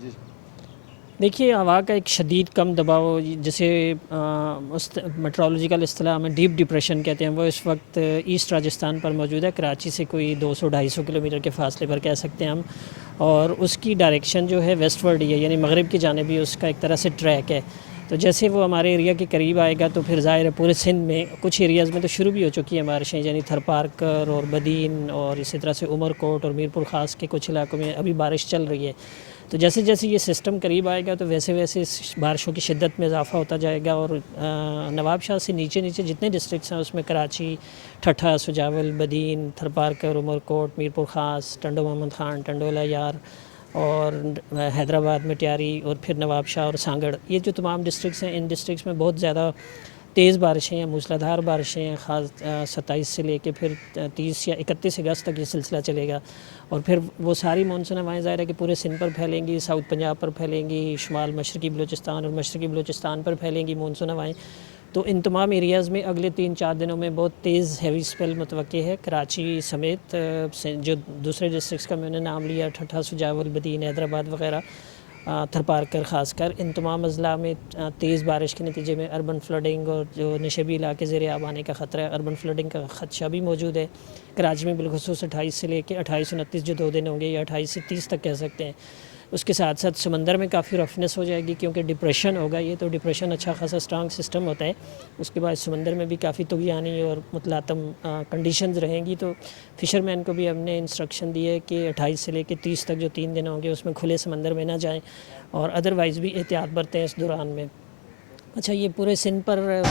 جی دیکھیے ہوا کا ایک شدید کم دباؤ جسے میٹرولوجیکل اصطلاح میں ڈیپ ڈپریشن کہتے ہیں، وہ اس وقت ایسٹ راجستھان پر موجود ہے، کراچی سے کوئی 200-250 کلومیٹر کے فاصلے پر کہہ سکتے ہیں ہم، اور اس کی ڈائریکشن جو ہے ویسٹ ورڈ ہی ہے، یعنی مغرب کی جانب ہی اس کا ایک طرح سے ٹریک ہے۔ تو جیسے وہ ہمارے ایریا کے قریب آئے گا تو پھر ظاہر ہے پورے سندھ میں کچھ ایریاز میں تو شروع بھی ہو چکی ہیں بارشیں، یعنی تھر پارکر اور بدین اور اسی طرح سے عمر کوٹ اور میر پور خاص کے کچھ علاقوں میں ابھی بارش چل رہی ہے۔ تو جیسے جیسے یہ سسٹم قریب آئے گا تو ویسے ویسے بارشوں کی شدت میں اضافہ ہوتا جائے گا، اور نواب شاہ سے نیچے نیچے جتنے ڈسٹرکٹس ہیں اس میں کراچی، ٹھٹھہ، سجاول، بدین، تھر پارکر، عمر کوٹ، میر پور خاص، ٹنڈو محمد خان، ٹنڈولا یار اور حیدرآباد میں ٹیاری اور پھر نواب شاہ اور سانگڑ، یہ جو تمام ڈسٹرکٹس ہیں ان ڈسٹرکٹس میں بہت زیادہ تیز بارشیں ہیں، موسلا دھار بارشیں ہیں، خاص 27 سے لے کے پھر 30 یا 31 اگست تک یہ سلسلہ چلے گا، اور پھر وہ ساری مانسون ہوائیں ظاہر ہے کہ پورے سندھ پر پھیلیں گی، ساؤتھ پنجاب پر پھیلیں گی، شمال مشرقی بلوچستان اور مشرقی بلوچستان پر پھیلیں گی مانسون ہوائیں۔ تو ان تمام ایریاز میں اگلے 3-4 دنوں میں بہت تیز ہیوی سپیل متوقع ہے، کراچی سمیت جو دوسرے ڈسٹرکٹس کا میں نے نام لیا، ٹھٹھہ، سجاول، بدین، حیدرآباد وغیرہ، تھر پارکر خاص کر، ان تمام اضلاع میں تیز بارش کے نتیجے میں اربن فلڈنگ اور جو نشیبی علاقے زیر آب آنے کا خطرہ ہے، اربن فلڈنگ کا خدشہ بھی موجود ہے کراچی میں، بالخصوص 28 سے لے کے 28-29 جو 2 دن ہوں گے، یا 28 سے 30 تک کہہ سکتے ہیں۔ اس کے ساتھ ساتھ سمندر میں کافی رفنس ہو جائے گی کیونکہ ڈپریشن ہوگا، یہ تو ڈپریشن اچھا خاصا اسٹرانگ سسٹم ہوتا ہے، اس کے بعد سمندر میں بھی کافی طغیانی اور متلاطم کنڈیشنز رہیں گی۔ تو فشرمین کو بھی ہم نے انسٹرکشن دی ہے کہ 28 سے لے کے 30 تک جو 3 دن ہوں گے اس میں کھلے سمندر میں نہ جائیں، اور ادروائز بھی احتیاط برتیں اس دوران میں۔ اچھا، یہ پورے سندھ پر